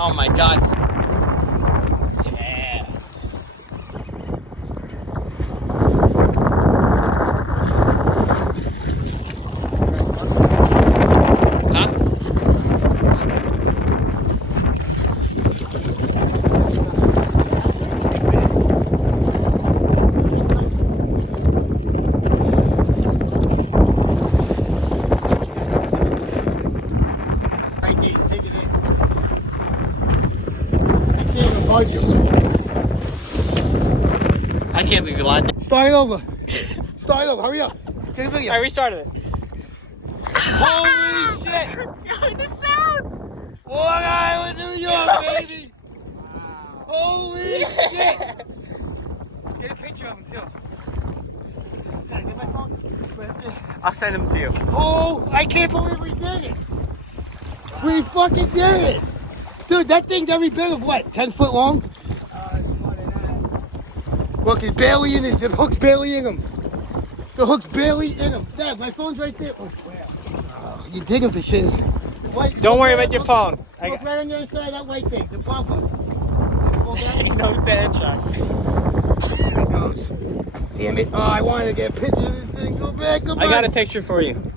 Oh my God. Yeah. Huh? Right there, he's digging in. I can't even budge him. I can't believe you lied. Start it over. Start it over. Hurry up. Get a video. I restarted it. Holy shit! The sound. Long Island, New York, baby! Holy shit! Get a picture of him, too. Can I get my phone? I'll send them to you. Oh, I can't believe we did it! We fucking did it! Dude, that thing's every bit of what? 10 foot long? It's more than that. Look, he's barely in it. The hook's barely in him. The hook's barely in him. Dad, my phone's right there. Oh, you're digging for shit. Don't worry about your phone. I Look got right on the other side of that white thing, the bumper. no sunshine. There it goes. Damn it. Oh, I wanted to get a picture of this thing. Go back, go back. I got a picture for you.